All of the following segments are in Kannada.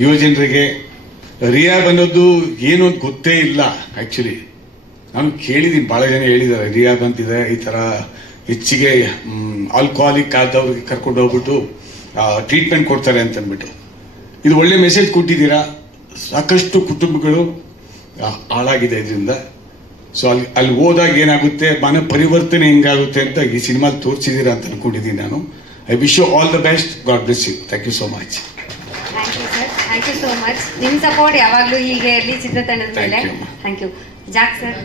ಯುವ ಜನರಿಗೆ ರಿಯಾಬ್ ಅನ್ನೋದು ಏನು ಅಂತ ಗೊತ್ತೇ ಇಲ್ಲ. ಆ್ಯಕ್ಚುಲಿ ನಾನು ಕೇಳಿದ್ದೀನಿ, ಭಾಳ ಜನ ಹೇಳಿದ್ದಾರೆ ರಿಯಾಬ್ ಅಂತಿದೆ, ಈ ಥರ ಹೆಚ್ಚಿಗೆ ಆಲ್ಕೋಹಾಲಿಕ್ ಆದವ್ರಿಗೆ ಕರ್ಕೊಂಡು ಹೋಗ್ಬಿಟ್ಟು ಟ್ರೀಟ್ಮೆಂಟ್ ಕೊಡ್ತಾರೆ ಅಂತಂದ್ಬಿಟ್ಟು. ಇದು ಒಳ್ಳೆ ಮೆಸೇಜ್ ಕೊಟ್ಟಿದ್ದೀರಾ. ಸಾಕಷ್ಟು ಕುಟುಂಬಗಳು ಹಾಳಾಗಿದೆ ಇದರಿಂದ. ಸೊ ಅಲ್ಲಿ ಹೋದಾಗ ಏನಾಗುತ್ತೆ, ಮನ ಪರಿವರ್ತನೆ ಹೆಂಗಾಗುತ್ತೆ ಅಂತ ಈ ಸಿನಿಮಾ ತೋರಿಸಿದ್ದೀರಾ ಅಂತ ಅಂದ್ಕೊಂಡಿದ್ದೀನಿ ನಾನು. I wish you all the best. God bless you. Thank you so much. Thank you sir, thank you so much. ನಿಮ್ಮ ಸಪೋರ್ಟ್ ಯಾವಾಗಲೂ ಹೀಗೆ ಇರಲಿ ಚಿತ್ರತಂಡದ ಮೇಲೆ. Thank you. Jack sir.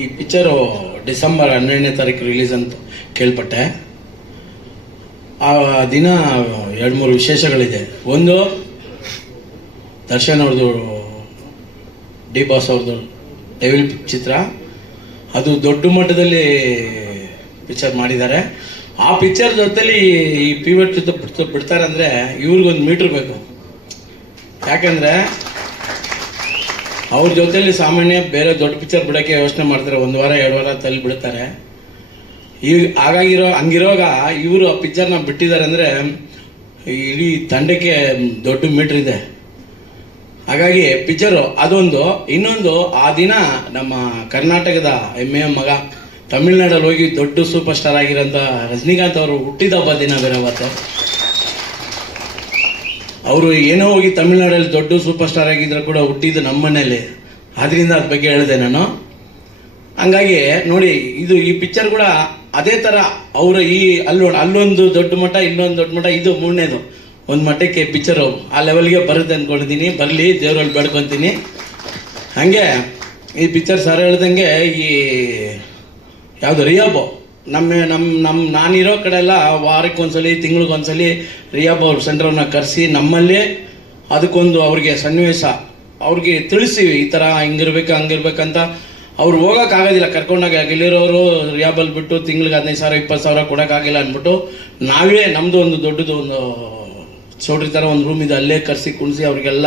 ಈ ಪಿಕ್ಚರು ಡಿಸೆಂಬರ್ 12ನೇ ತಾರೀಕು ರಿಲೀಸ್ ಅಂತ ಕೇಳ್ಪಟ್ಟೆ. ಆ ದಿನ 2-3 ವಿಶೇಷಗಳಿದೆ. ಒಂದು, ದರ್ಶನ್ ಅವ್ರದ್ದು ಡಿ ಬಾಸ್ ಅವ್ರದ್ದು ಡೆವಿಲ್ ಚಿತ್ರ, ಅದು ದೊಡ್ಡ ಮಟ್ಟದಲ್ಲಿ ಪಿಕ್ಚರ್ ಮಾಡಿದ್ದಾರೆ. ಆ ಪಿಕ್ಚರ್ ಜೊತೆಲಿ ಈ ಪಿವಟ್ ಬಿಡ್ತಾರೆ ಅಂದರೆ ಇವ್ರಿಗೊಂದು ಮೀಟ್ರ್ ಬೇಕು. ಯಾಕಂದರೆ ಅವ್ರ ಜೊತೆಲಿ ಸಾಮಾನ್ಯ ಬೇರೆ ದೊಡ್ಡ ಪಿಕ್ಚರ್ ಬಿಡೋಕ್ಕೆ ಯೋಚನೆ ಮಾಡ್ತಾರೆ, 1 ವಾರ 2 ವಾರ ತಲ್ಲಿ ಬಿಡ್ತಾರೆ. ಹಂಗಿರುವಾಗ ಇವರು ಆ ಪಿಕ್ಚರ್ನ ಬಿಟ್ಟಿದ್ದಾರೆ ಅಂದರೆ ಇಡೀ ತಂಡಕ್ಕೆ ದೊಡ್ಡ ಮೀಟ್ರ್ ಇದೆ. ಹಾಗಾಗಿ ಪಿಕ್ಚರು ಅದೊಂದು. ಇನ್ನೊಂದು, ಆ ದಿನ ನಮ್ಮ ಕರ್ನಾಟಕದ ಹೆಮ್ಮೆಯ ಮಗ ತಮಿಳ್ನಾಡಲ್ಲಿ ಹೋಗಿ ದೊಡ್ಡ ಸೂಪರ್ ಸ್ಟಾರ್ ಆಗಿರೋಂಥ ರಜನಿಕಾಂತ್ ಅವರು ಹುಟ್ಟಿದ ಹಬ್ಬ ದಿನ ಬೇರೆ ಅವತ್ತು. ಅವರು ಏನೋ ಹೋಗಿ ತಮಿಳ್ನಾಡಲ್ಲಿ ದೊಡ್ಡ ಸೂಪರ್ ಸ್ಟಾರ್ ಆಗಿದ್ರು ಕೂಡ ಹುಟ್ಟಿದ್ದು ನಮ್ಮ ಮನೇಲಿ. ಆದ್ದರಿಂದ ಅದ್ರ ಬಗ್ಗೆ ಹೇಳಿದೆ ನಾನು. ಹಂಗಾಗಿ ನೋಡಿ, ಈ ಪಿಕ್ಚರ್ ಕೂಡ ಅದೇ ಥರ ಅವರು ಅಲ್ಲೊಂದು ದೊಡ್ಡ ಮಟ್ಟ, ಇಲ್ಲೊಂದು ದೊಡ್ಡ ಮಟ್ಟ, ಇದು 3ನೇದು ಒಂದು ಮಟ್ಟಕ್ಕೆ ಪಿಕ್ಚರು ಆ ಲೆವೆಲ್ಗೆ ಬರುತ್ತೆ ಅಂದ್ಕೊಂಡಿದ್ದೀನಿ. ಬರಲಿ, ದೇವರಲ್ಲಿ ಬೇಡ್ಕೊತೀನಿ. ಹಾಗೆ ಈ ಪಿಕ್ಚರ್ ಸರ್ ಹೇಳ್ದಂಗೆ ಈ ಯಾವುದು ರಿಯಾಬ್ ನಾನಿರೋ ಕಡೆ ಎಲ್ಲ ವಾರಕ್ಕೊಂದ್ಸಲಿ ತಿಂಗಳಿಗೊಂದ್ಸಲಿ ರಿಯಾಬ್ ಅವ್ರ ಸೆಂಟ್ರವ್ರನ್ನ ಕರೆಸಿ ನಮ್ಮಲ್ಲಿ ಅದಕ್ಕೊಂದು ಅವ್ರಿಗೆ ಸನ್ನಿವೇಶ ಅವ್ರಿಗೆ ತಿಳಿಸ್ತೀವಿ, ಈ ಥರ ಹಿಂಗಿರ್ಬೇಕು ಹಂಗಿರ್ಬೇಕಂತ. ಅವ್ರು ಹೋಗೋಕ್ಕಾಗೋದಿಲ್ಲ, ಕರ್ಕೊಂಡಾಗ ಇಲ್ಲಿರೋರು ರಿಯಾಬಲ್ಲಿ ಬಿಟ್ಟು ತಿಂಗಳಿಗೆ 15,000 20,000 ಕೊಡೋಕ್ಕಾಗಿಲ್ಲ ಅಂದ್ಬಿಟ್ಟು ನಾವೇ ನಮ್ಮದು ಒಂದು ದೊಡ್ಡದು ಒಂದು ಚೌಟ್ರಿ ಥರ ಒಂದು ರೂಮ್ ಇದೆ, ಅಲ್ಲೇ ಕರೆಸಿ ಕುಣಿಸಿ ಅವ್ರಿಗೆಲ್ಲ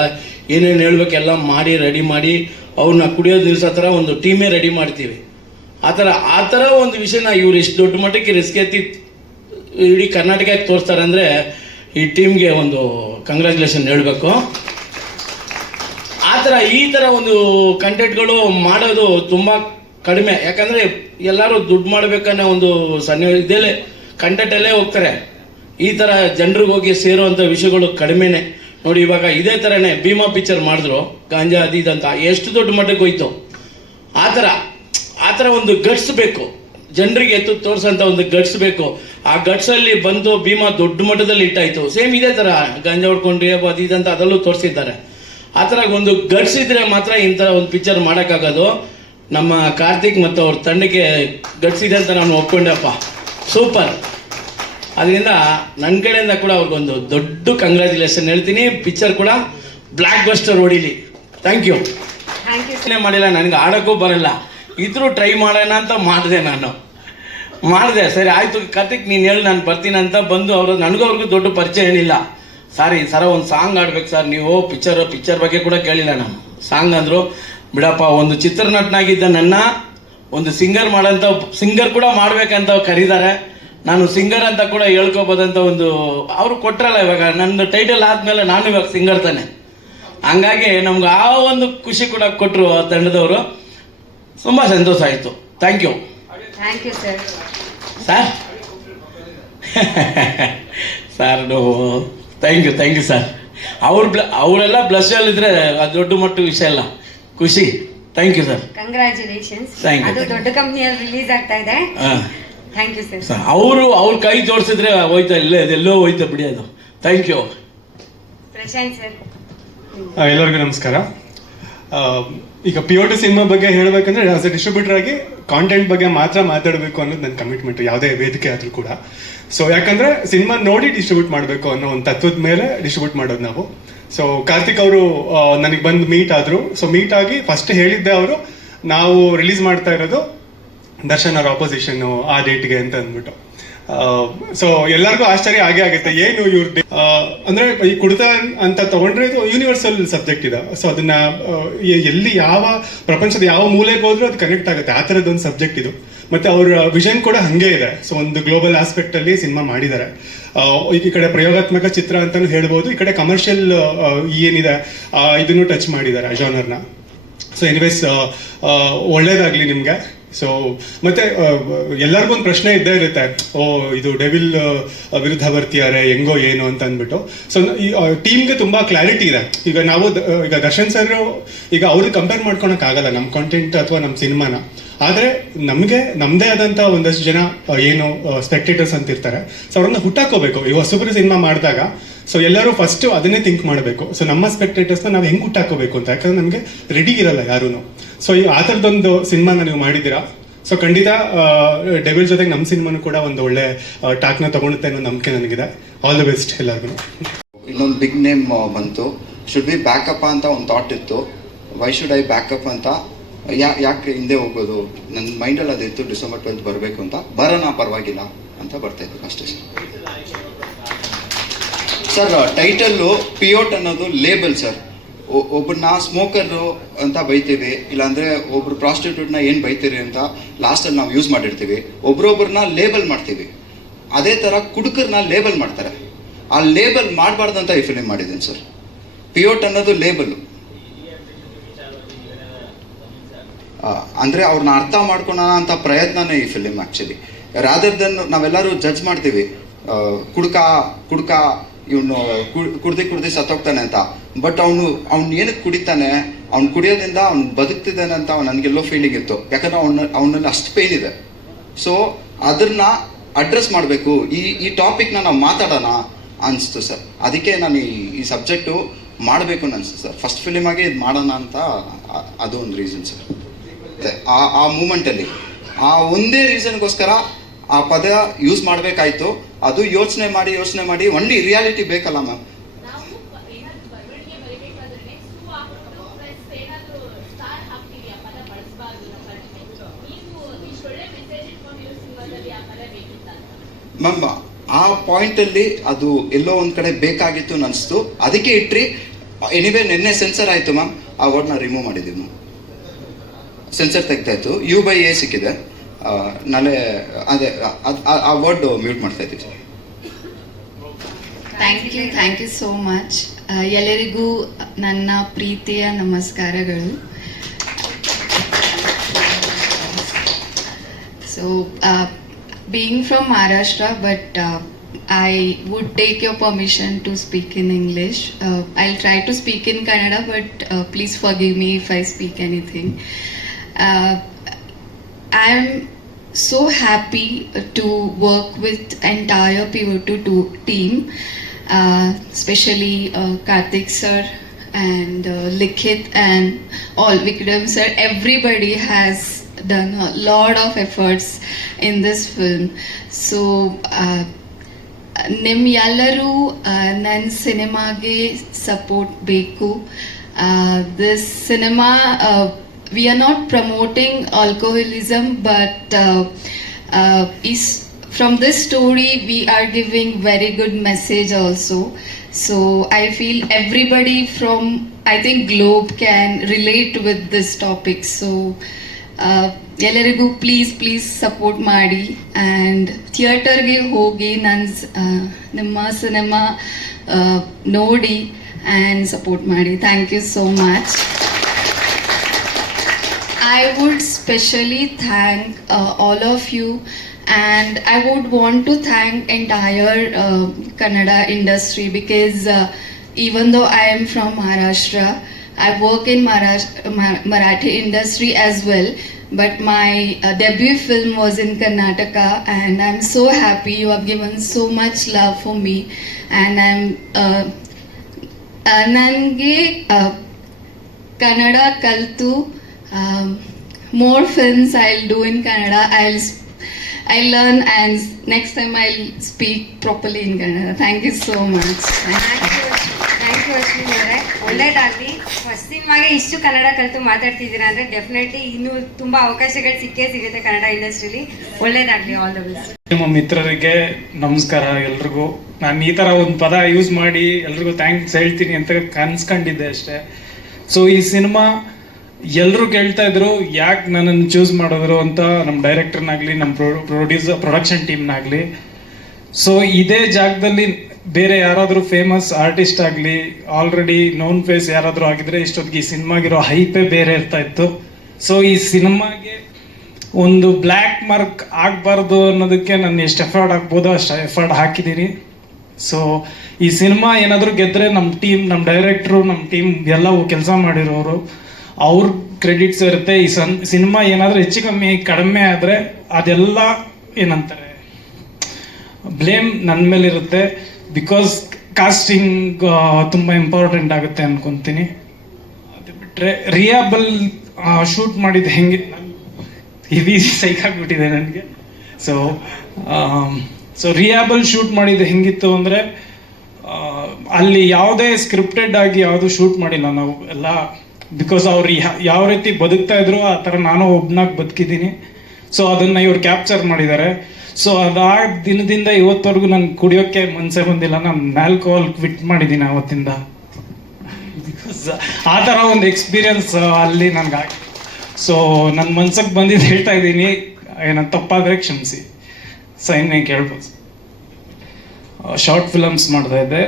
ಏನೇನು ಹೇಳ್ಬೇಕೆಲ್ಲ ಮಾಡಿ ರೆಡಿ ಮಾಡಿ ಅವ್ರನ್ನ ಕುಡಿಯೋದು ನಿಲ್ಸೋ ಥರ ಒಂದು ಟೀಮೇ ರೆಡಿ ಮಾಡ್ತೀವಿ. ಆ ಥರ ಒಂದು ವಿಷಯನ ಇವ್ರು ಇಷ್ಟು ದೊಡ್ಡ ಮಟ್ಟಕ್ಕೆ ರಿಸ್ಕ್ ಎತ್ತಿ ಇಡೀ ಕರ್ನಾಟಕಕ್ಕೆ ತೋರಿಸ್ತಾರೆ ಅಂದರೆ ಈ ಟೀಮ್ಗೆ ಒಂದು ಕಂಗ್ರ್ಯಾಚುಲೇಷನ್ ಹೇಳಬೇಕು. ಈ ಥರ ಒಂದು ಕಂಟೆಂಟ್ಗಳು ಮಾಡೋದು ತುಂಬ ಕಡಿಮೆ. ಯಾಕಂದರೆ ಎಲ್ಲರೂ ದುಡ್ಡು ಮಾಡಬೇಕನ್ನೋ ಒಂದು ಇದಲ್ಲೇ ಕಂಟೆಂಟಲ್ಲೇ ಹೋಗ್ತಾರೆ. ಈ ಥರ ಜನರಿಗೆ ಹೋಗಿ ಸೇರುವಂಥ ವಿಷಯಗಳು ಕಡಿಮೆನೇ. ನೋಡಿ, ಇವಾಗ ಇದೇ ಥರನೇ ಭೀಮಾ ಪಿಕ್ಚರ್ ಮಾಡಿದ್ರು, ಗಾಂಜಾ ಅದು ಇದಂತ ಎಷ್ಟು ದೊಡ್ಡ ಮಟ್ಟಕ್ಕೆ ಹೋಯ್ತು. ಆ ಥರ ಒಂದು ಗಟ್ಸ್ ಬೇಕು ಜನರಿಗೆ, ಎತ್ತು ತೋರಿಸೋಂಥ ಒಂದು ಗಟ್ಸ್ ಬೇಕು. ಆ ಗಟ್ಸಲ್ಲಿ ಬಂದು ಭೀಮಾ ದೊಡ್ಡ ಮಟ್ಟದಲ್ಲಿ ಇಟ್ಟಾಯಿತು. ಸೇಮ್ ಇದೇ ಥರ ಗಾಂಜಾ ಹೊಡ್ಕೊಂಡ್ರಿ ಅದು ಇದಂತ ಅದರಲ್ಲೂ ತೋರಿಸಿದ್ದಾರೆ. ಆ ಥರ ಒಂದು ಗಟ್ಸ್ ಇದ್ರೆ ಮಾತ್ರ ಇಂಥ ಒಂದು ಪಿಕ್ಚರ್ ಮಾಡೋಕ್ಕಾಗೋದು. ನಮ್ಮ ಕಾರ್ತಿಕ್ ಮತ್ತು ಅವ್ರ ತಂಡಕ್ಕೆ ಗಟ್ಸ್ ಇದೆ ಅಂತ ನಾನು ಒಪ್ಕೊಂಡೆಪ್ಪ, ಸೂಪರ್. ಅದರಿಂದ ನನ್ನ ಕಡೆಯಿಂದ ಕೂಡ ಅವ್ರಿಗೊಂದು ದೊಡ್ಡ ಕಂಗ್ರ್ಯಾಚುಲೇಷನ್ ಹೇಳ್ತೀನಿ. ಪಿಕ್ಚರ್ ಕೂಡ ಬ್ಲ್ಯಾಕ್ ಬಸ್ಟರ್ ಹೊಡಿಲಿ. Thank you. ಮಾಡಿಲ್ಲ, ನನಗೆ ಆಡೋಕ್ಕೂ ಬರಲ್ಲ, ಇದ್ರೂ ಟ್ರೈ ಮಾಡೋಣ ಅಂತ ಮಾಡಿದೆ. ಸರಿ ಆಯಿತು ಕಾರ್ತಿಕ್, ನೀನು ಹೇಳಿ ನಾನು ಬರ್ತೀನಿ ಅಂತ ಬಂದು ನನಗೂ ಅವ್ರಿಗೂ ದೊಡ್ಡ ಪರಿಚಯ ಏನಿಲ್ಲ. ಸರ ಒಂದು ಸಾಂಗ್ ಆಡ್ಬೇಕು ಸರ್ ನೀವು, ಪಿಕ್ಚರ್ ಬಗ್ಗೆ ಕೂಡ ಕೇಳಿಲ್ಲ ನಾನು. ಸಾಂಗ್ ಅಂದರು, ಬಿಡಪ್ಪ, ಒಂದು ಚಿತ್ರನಟನಾಗಿದ್ದ ನನ್ನ ಒಂದು ಸಿಂಗರ್ ಕೂಡ ಮಾಡ್ಬೇಕಂತ ಕರೀತಾರೆ. ನಾನು ಸಿಂಗರ್ ಅಂತ ಕೂಡ ಹೇಳ್ಕೊಬೋದಂತ ಒಂದು ಅವರು ಕೊಟ್ರಲ್ಲ. ಇವಾಗ ನನ್ನ ಟೈಟಲ್ ಆದಮೇಲೆ ನಾನು ಇವಾಗ ಸಿಂಗರ್ ತಾನೆ. ಹಂಗಾಗಿ ನಮ್ಗೆ ಆ ಒಂದು ಖುಷಿ ಕೂಡ ಕೊಟ್ಟರು ಆ ತಂಡದವರು. ತುಂಬ ಸಂತೋಷ ಆಯಿತು. Thank you. Thank you sir. Sir thank you sir. ಅವರೆಲ್ಲ ಬ್ಲಸ್ಸಲ್ಲಿದ್ದರೆ ಅದು ದೊಡ್ಡ ಮಟ್ಟ ವಿಷಯ ಅಲ್ಲ, ಖುಷಿ. Thank you sir. ಕಂಗ್ರ್ಯಾಚುಲೇಷನ್ಸ್. ಅದು ದೊಡ್ಡ ಕಂಪ್ನಿಯಲ್ಲಿ ರಿಲೀಸ್ ಆಗ್ತಾ ಇದೆ. Thank you sir. ಅವ್ರ ಕೈ ಜೋಡಿಸಿದ್ರೆ ಹೋಯ್ತಾ, ಎಲ್ಲೋ ಹೋಯ್ತಾ ಬಿಡಿ ಅದು. Thank you. ಪ್ರಶಾಂತ್ ಸರ್. ಎಲ್ಲರಿಗೂ ನಮಸ್ಕಾರ. ಈಗ POT ಸಿನಿಮಾ ಬಗ್ಗೆ ಹೇಳಬೇಕಂದ್ರೆ ಆಸ್ ಎ ಡಿಸ್ಟ್ರಿಬ್ಯೂಟರ್ ಆಗಿ ಕಾಂಟೆಂಟ್ ಬಗ್ಗೆ ಮಾತ್ರ ಮಾತಾಡಬೇಕು ಅನ್ನೋದು ನನ್ನ ಕಮಿಟ್ಮೆಂಟ್, ಯಾವುದೇ ವೇದಿಕೆ ಆದರೂ ಕೂಡ. ಸೊ ಯಾಕಂದ್ರೆ ಸಿನಿಮಾ ನೋಡಿ ಡಿಸ್ಟ್ರಿಬ್ಯೂಟ್ ಮಾಡಬೇಕು ಅನ್ನೋ ಒಂದು ತತ್ವದ ಮೇಲೆ ಡಿಸ್ಟ್ರಿಬ್ಯೂಟ್ ಮಾಡೋದು ನಾವು. ಸೊ ಕಾರ್ತಿಕ್ ಅವರು ನನಗೆ ಬಂದು ಮೀಟ್ ಆದರು. ಸೊ ಮೀಟ್ ಆಗಿ ಫಸ್ಟ್ ಹೇಳಿದ್ದೆ ಅವರು, ನಾವು ರಿಲೀಸ್ ಮಾಡ್ತಾ ಇರೋದು ದರ್ಶನ್ ಅವ್ರ ಆಪೋಸಿಷನ್ ಆ ಡೇಟ್ಗೆ ಅಂತ ಅಂದ್ಬಿಟ್ಟು. ಸೊ ಎಲ್ಲರಿಗೂ ಆಶ್ಚರ್ಯ ಆಗೇ ಆಗುತ್ತೆ, ಏನು ಇವ್ರದ್ದು ಅಂದ್ರೆ ಈ ಕುಡಿತ ಅಂತ ತಗೊಂಡ್ರೆ ಇದು ಯೂನಿವರ್ಸಲ್ ಸಬ್ಜೆಕ್ಟ್ ಇದೆ. ಸೊ ಅದನ್ನ ಎಲ್ಲಿ ಯಾವ ಪ್ರಪಂಚದ ಯಾವ ಮೂಲೆಗೆ ಹೋದ್ರೂ ಅದು ಕನೆಕ್ಟ್ ಆಗುತ್ತೆ, ಆ ಥರದ್ದೊಂದು ಸಬ್ಜೆಕ್ಟ್ ಇದು. ಮತ್ತೆ ಅವ್ರ ವಿಷನ್ ಕೂಡ ಹಂಗೆ ಇದೆ. ಸೊ ಒಂದು ಗ್ಲೋಬಲ್ ಆಸ್ಪೆಕ್ಟ್ ಅಲ್ಲಿ ಸಿನಿಮಾ ಮಾಡಿದ್ದಾರೆ. ಈ ಕಡೆ ಪ್ರಯೋಗಾತ್ಮಕ ಚಿತ್ರ ಅಂತಾನು ಹೇಳ್ಬೋದು, ಈ ಕಡೆ ಕಮರ್ಷಿಯಲ್ ಏನಿದೆ ಇದನ್ನು ಟಚ್ ಮಾಡಿದ್ದಾರೆ ಜಾನರ್ನ. ಸೊ ಎನಿವೇಸ್ ಒಳ್ಳೇದಾಗ್ಲಿ ನಿಮ್ಗೆ. ಸೊ ಮತ್ತೆ ಎಲ್ಲರಿಗೂ ಒಂದು ಪ್ರಶ್ನೆ ಇದ್ದೇ ಇರುತ್ತೆ, ಇದು ಡೆವಿಲ್ ವಿರುದ್ಧ ಬರ್ತಿದ್ದಾರೆ ಹೆಂಗೋ ಏನು ಅಂತ ಅಂದ್ಬಿಟ್ಟು. ಸೊ ಈ ಟೀಮ್ಗೆ ತುಂಬಾ ಕ್ಲಾರಿಟಿ ಇದೆ. ಈಗ ನಾವು ಈಗ ದರ್ಶನ್ ಸರ್ ಈಗ ಅವ್ರಿಗೆ ಕಂಪೇರ್ ಮಾಡ್ಕೊಳಕ್ ಆಗಲ್ಲ ನಮ್ಮ ಕಾಂಟೆಂಟ್ ಅಥವಾ ನಮ್ಮ ಸಿನಿಮಾನ. ಆದ್ರೆ ನಮ್ಗೆ ನಮ್ದೇ ಆದಂತ ಒಂದಷ್ಟು ಜನ ಏನು ಸ್ಪೆಕ್ಟೇಟರ್ಸ್ ಅಂತ ಇರ್ತಾರೆ. ಸೊ ಅವ್ರನ್ನ ಹುಟ್ಟಾಕೋಬೇಕು. ಈ ಹೊಸಬ್ರು ಸಿನಿಮಾ ಮಾಡಿದಾಗ ಸೊ ಎಲ್ಲರೂ ಫಸ್ಟ್ ಅದನ್ನೇ ಥಿಂಕ್ ಮಾಡಬೇಕು. ಸೊ ನಮ್ಮ ಸ್ಪೆಕ್ಟೇಟರ್ಸ್ನ ನಾವು ಹೆಂಗ್ ಹುಟ್ಟಾಕೋಬೇಕು ಅಂತ, ಯಾಕಂದ್ರೆ ನಮಗೆ ರೆಡಿ ಇರಲ್ಲ ಯಾರೂ. ಸೊ ಈ ಆ ಥರದೊಂದು ಸಿನಿಮಾನ ನೀವು ಮಾಡಿದ್ದೀರಾ. ಸೊ ಖಂಡಿತ ಡೆವಿಲ್ ಜೊತೆಗೆ ನಮ್ಮ ಸಿನಿಮಾನು ಕೂಡ ಒಂದು ಒಳ್ಳೆ ಟಾಕ್ನ ತಗೊಳುತ್ತೆ ಅನ್ನೋ ನಂಬಿಕೆ ನನಗಿದೆ. ಆಲ್ ದಿ ಬೆಸ್ಟ್ ಎಲ್ಲರಿಗೂ. ಇನ್ನೊಂದು ಬಿಗ್ ನೇಮ್ ಬಂತು, ಶುಡ್ ಬಿ ಬ್ಯಾಕಪ್ ಅಂತ ಒಂದು ಥಾಟ್ ಇತ್ತು. ವೈ ಶುಡ್ ಐ ಬ್ಯಾಕಪ್ ಅಂತ, ಯಾಕೆ ಹಿಂದೆ ಹೋಗೋದು, ನನ್ನ ಮೈಂಡಲ್ಲಿ ಅದಿತ್ತು ಡಿಸೆಂಬರ್ 12 ಬರಬೇಕು ಅಂತ. ಬರೋಣ ಪರವಾಗಿಲ್ಲ ಅಂತ ಬರ್ತಾ ಇತ್ತು ಅಷ್ಟೇ ಸರ್. ಟೈಟಲ್ಲು ಪಿಯೋಟ್ ಅನ್ನೋದು ಲೇಬಲ್ ಸರ್. ಒಬ್ಬರನ್ನ ಸ್ಮೋಕರು ಅಂತ ಬೈತೀವಿ, ಇಲ್ಲಾಂದರೆ ಒಬ್ರು ಪ್ರಾಸ್ಟಿಟ್ಯೂಟ್ನ ಏನು ಬೈತೀರಿ ಅಂತ ಲಾಸ್ಟಲ್ಲಿ ನಾವು ಯೂಸ್ ಮಾಡಿರ್ತೀವಿ. ಒಬ್ರೊಬ್ರನ್ನ ಲೇಬಲ್ ಮಾಡ್ತೀವಿ. ಅದೇ ಥರ ಕುಡುಕರನ್ನ ಲೇಬಲ್ ಮಾಡ್ತಾರೆ. ಆ ಲೇಬಲ್ ಮಾಡಬಾರ್ದಂತ ಈ ಫಿಲಿಮ್ ಮಾಡಿದ್ದೀನಿ ಸರ್. ಪಿಯೋಟ್ ಅನ್ನೋದು ಲೇಬಲು, ಅಂದರೆ ಅವ್ರನ್ನ ಅರ್ಥ ಮಾಡ್ಕೊಳೋಣ ಅಂತ ಪ್ರಯತ್ನನೇ ಈ ಫಿಲಿಮ್ ಆ್ಯಕ್ಚುಲಿ. ರಾದರ್ ದೆನ್ ನಾವೆಲ್ಲರೂ ಜಡ್ಜ್ ಮಾಡ್ತೀವಿ, ಕುಡ್ಕ ಇವನು ಕುಡ್ದು ಸತ್ತೋಗ್ತಾನೆ ಅಂತ. ಬಟ್ ಅವನು ಏನಕ್ಕೆ ಕುಡಿತಾನೆ, ಅವ್ನು ಕುಡಿಯೋದ್ರಿಂದ ಅವ್ನು ಬದುಕ್ತಿದ್ದಾನೆ ಅಂತ ನನಗೆಲ್ಲೋ ಫೀಲಿಂಗ್ ಇತ್ತು. ಯಾಕಂದ್ರೆ ಅವನಲ್ಲಿ ಅಷ್ಟು ಪೇನ್ ಇದೆ. ಸೊ ಅದನ್ನ ಅಡ್ರೆಸ್ ಮಾಡಬೇಕು, ಈ ಟಾಪಿಕ್ನ ನಾವು ಮಾತಾಡೋಣ ಅನಿಸ್ತು ಸರ್. ಅದಕ್ಕೆ ನಾನು ಈ ಸಬ್ಜೆಕ್ಟು ಮಾಡಬೇಕು ಅನಿಸ್ತು ಸರ್. ಫಸ್ಟ್ ಫಿಲಿಮಾಗೆ ಇದು ಮಾಡೋಣ ಅಂತ ಅದು ಒಂದು ರೀಸನ್ ಸರ್. ಆ ಮೂಮೆಂಟಲ್ಲಿ ಆ ಒಂದೇ ರೀಸನ್ಗೋಸ್ಕರ ಆ ಪದ ಯೂಸ್ ಮಾಡಬೇಕಾಯ್ತು. ಅದು ಯೋಚನೆ ಮಾಡಿ ಒನ್ಲಿ ರಿಯಾಲಿಟಿ ಬೇಕಲ್ಲ ಮ್ಯಾಮ್. ಮ್ಯಾಮ್ ಆ ಪಾಯಿಂಟಲ್ಲಿ ಅದು ಎಲ್ಲೋ ಒಂದು ಕಡೆ ಬೇಕಾಗಿತ್ತು ಅನಿಸ್ತು, ಅದಕ್ಕೆ ಇಟ್ರಿ. ಎನಿವೇ ನಿನ್ನೆ ಸೆನ್ಸರ್ ಆಯಿತು ಮ್ಯಾಮ್, ಆ ವರ್ಡ್ನ ರಿಮೂವ್ ಮಾಡಿದ್ದೀವಿ ಮ್ಯಾಮ್. ಸೆನ್ಸರ್ ತೆಗ್ತಾಯಿತ್ತು, U/A ಸಿಕ್ಕಿದೆ. ನಾಳೆ ಅದೇ ಆ ವರ್ಡ್ ಮ್ಯೂಟ್ ಮಾಡ್ತಾ ಇದ್ದೀವಿ sir. Thank you so much. ಎಲ್ಲರಿಗೂ ನನ್ನ ಪ್ರೀತಿಯ ನಮಸ್ಕಾರಗಳು. So being from Maharashtra, but I would take your permission to speak in English. I'll try to speak in Kannada, but please forgive me if I speak anything. I'm so happy to work with entire PO2 team, especially Karthik sir and Likhit and all Vikram sir. Everybody has done a lot of efforts in this film. So ನಿಮ್ ಎಲ್ಲರೂ ನನ್ನ ಸಿನಿಮಾಗೆ ಸಪೋರ್ಟ್ ಬೇಕು. This cinema we are not promoting alcoholism, but from this story we are giving very good message also. So I feel everybody from, I think, globe can relate with this topic. So ಎಲ್ಲರಿಗೂ ಪ್ಲೀಸ್ ಸಪೋರ್ಟ್ ಮಾಡಿ ಆ್ಯಂಡ್ ಥಿಯೇಟರ್ಗೆ ಹೋಗಿ ನಿಮ್ಮ ಸಿನಿಮಾ ನೋಡಿ ಆ್ಯಂಡ್ ಸಪೋರ್ಟ್ ಮಾಡಿ. Thank you so much. I would specially thank all of you, and I would want to thank entire Kannada industry, because even though I am from Maharashtra, I work in Marathi industry as well, but my debut film was in Karnataka, and I'm so happy you have given so much love for me, and I'm nange Kannada kaltu more films I'll do in Kannada. I'll learn, and next time I'll speak properly in Kannada. Thank you so much. Thank you Ashwini ಅವರೇ, ಒಳ್ಳೇದಾಗಲಿ. ಫಸ್ಟ್ ಸಿನಿಮಾಗೆ ಇಷ್ಟು ಕನ್ನಡ ಕಲಿತು ಮಾತಾಡ್ತಿದ್ದೀರಾ ಅಂದರೆ ಡೆಫಿನೆಟ್ಲಿ ಇನ್ನೂ ತುಂಬ ಅವಕಾಶಗಳು ಸಿಗುತ್ತೆ ಕನ್ನಡ ಇಂಡಸ್ಟ್ರಿಲಿ. ಒಳ್ಳೇದಾಗಲಿ. All the best. ನಿಮ್ಮ ಮಿತ್ರರಿಗೆ ನಮಸ್ಕಾರ ಎಲ್ರಿಗೂ. ನಾನು ಈ ಥರ ಒಂದು ಪದ ಯೂಸ್ ಮಾಡಿ ಎಲ್ರಿಗೂ ಥ್ಯಾಂಕ್ಸ್ ಹೇಳ್ತೀನಿ ಅಂತ ಕನ್ಸ್ಕೊಂಡಿದ್ದೆ ಅಷ್ಟೇ. ಸೊ ಈ ಸಿನಿಮಾ ಎಲ್ಲರೂ ಕೇಳ್ತಾ ಇದ್ರು ಯಾಕೆ ನನ್ನನ್ನು ಚೂಸ್ ಮಾಡಿದ್ರು ಅಂತ, ನಮ್ಮ ಡೈರೆಕ್ಟರ್ನಾಗಲಿ ನಮ್ಮ ಪ್ರೊಡಕ್ಷನ್ ಟೀಮ್ನಾಗಲಿ. ಸೊ ಇದೇ ಜಾಗದಲ್ಲಿ ಬೇರೆ ಯಾರಾದರೂ ಫೇಮಸ್ ಆರ್ಟಿಸ್ಟ್ ಆಗಲಿ, ಆಲ್ರೆಡಿ ನೋನ್ ಫೇಸ್ ಯಾರಾದರೂ ಆಗಿದ್ರೆ ಇಷ್ಟೊತ್ತಿಗೆ ಈ ಸಿನಿಮಾಗಿರೋ ಹೈಪೇ ಬೇರೆ ಇರ್ತಾ ಇತ್ತು. ಸೊ ಈ ಸಿನಿಮಾಗೆ ಒಂದು ಬ್ಲ್ಯಾಕ್ ಮಾರ್ಕ್ ಆಗಬಾರ್ದು ಅನ್ನೋದಕ್ಕೆ ನಾನು ಎಷ್ಟು ಎಫರ್ಟ್ ಹಾಕ್ಬೋದೋ ಅಷ್ಟು ಎಫರ್ಟ್ ಹಾಕಿದ್ದೀನಿ. ಸೊ ಈ ಸಿನಿಮಾ ಏನಾದರೂ ಗೆದ್ದರೆ ನಮ್ಮ ಟೀಮ್, ನಮ್ಮ ಡೈರೆಕ್ಟ್ರು, ನಮ್ಮ ಟೀಮ್ ಎಲ್ಲವೂ ಕೆಲಸ ಮಾಡಿರೋರು, ಅವ್ರ ಕ್ರೆಡಿಟ್ಸ್ ಇರುತ್ತೆ. ಈ ಸಿನಿಮಾ ಏನಾದರೂ ಹೆಚ್ಚು ಕಡಿಮೆ ಆದರೆ ಅದೆಲ್ಲ ಏನಂತಾರೆ ಬ್ಲೇಮ್ ನನ್ನ ಮೇಲಿರುತ್ತೆ. ಬಿಕಾಸ್ ಕಾಸ್ಟಿಂಗ್ ತುಂಬ ಇಂಪಾರ್ಟೆಂಟ್ ಆಗುತ್ತೆ ಅನ್ಕೊತೀನಿ. ಅದು ಬಿಟ್ಟರೆ ರಿಯಾಬಲ್ ಶೂಟ್ ಮಾಡಿದ್ದು ಹೆಂಗೆ ಹೆವಿ ಸೈಕಾಗ್ಬಿಟ್ಟಿದೆ ನನಗೆ. ಸೊ ರಿಯಾಬಲ್ ಶೂಟ್ ಮಾಡಿದ್ದು ಹೆಂಗಿತ್ತು ಅಂದರೆ, ಅಲ್ಲಿ ಯಾವುದೇ ಸ್ಕ್ರಿಪ್ಟೆಡ್ ಆಗಿ ಯಾವುದು ಶೂಟ್ ಮಾಡಿಲ್ಲ ನಾವು ಎಲ್ಲ. ಬಿಕಾಸ್ ಅವ್ರು ಯಾವ ರೀತಿ ಬದುಕ್ತಾ ಇದ್ರು ಆ ಥರ ನಾನು ಒಬ್ಬನಾಗಿ ಬದುಕಿದ್ದೀನಿ. ಸೊ ಅದನ್ನು ಇವ್ರು ಕ್ಯಾಪ್ಚರ್ ಮಾಡಿದ್ದಾರೆ. ಸೊ ಅದಾದ ದಿನದಿಂದ ಇವತ್ತವರೆಗೂ ನನಗೆ ಕುಡಿಯೋಕ್ಕೆ ಮನಸ್ಸೇ ಬಂದಿಲ್ಲ. ನಾನು ಆಲ್ಕೋಹಾಲ್ ಕ್ವಿಟ್ ಮಾಡಿದ್ದೀನಿ ಅವತ್ತಿಂದ. ಬಿಕಾಸ್ ಆ ಥರ ಒಂದು ಎಕ್ಸ್ಪೀರಿಯನ್ಸ್ ಅಲ್ಲಿ ನನಗಾಗಿ. ಸೊ ನನ್ನ ಮನ್ಸಿಗೆ ಬಂದಿದ್ದು ಹೇಳ್ತಾ ಇದ್ದೀನಿ, ಏನೋ ತಪ್ಪಾದರೆ ಕ್ಷಮಿಸಿ. ಸೊ ಇನ್ನೇನು ಕೇಳ್ಬೋದು. ಶಾರ್ಟ್ ಫಿಲಮ್ಸ್ ಮಾಡ್ತಾ ಇದ್ದೆ.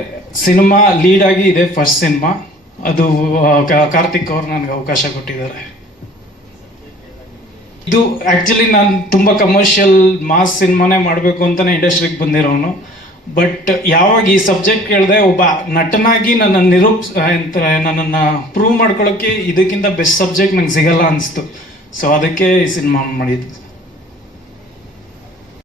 ಸಿನಿಮಾ ಲೀಡಾಗಿ ಇದೆ ಫಸ್ಟ್ ಸಿನಿಮಾ. ಅದು ಕಾರ್ತಿಕ್ ಅವ್ರು ನನಗೆ ಅವಕಾಶ ಕೊಟ್ಟಿದ್ದಾರೆ. ಇದು ಆ್ಯಕ್ಚುಲಿ ನಾನು ತುಂಬ ಕಮರ್ಷಿಯಲ್ ಮಾಸ್ ಸಿನಿಮಾನೇ ಮಾಡಬೇಕು ಅಂತಲೇ ಇಂಡಸ್ಟ್ರಿಗೆ ಬಂದಿರೋನು. ಬಟ್ ಯಾವಾಗ ಈ ಸಬ್ಜೆಕ್ಟ್ ಕೇಳಿದೆ, ಒಬ್ಬ ನಟನಾಗಿ ನನ್ನನ್ನು ಪ್ರೂವ್ ಮಾಡ್ಕೊಳ್ಳೋಕ್ಕೆ ಇದಕ್ಕಿಂತ ಬೆಸ್ಟ್ ಸಬ್ಜೆಕ್ಟ್ ನಂಗೆ ಸಿಗಲ್ಲ ಅನಿಸ್ತು. ಸೊ ಅದಕ್ಕೆ ಈ ಸಿನಿಮಾ ಮಾಡಿದ್ದು.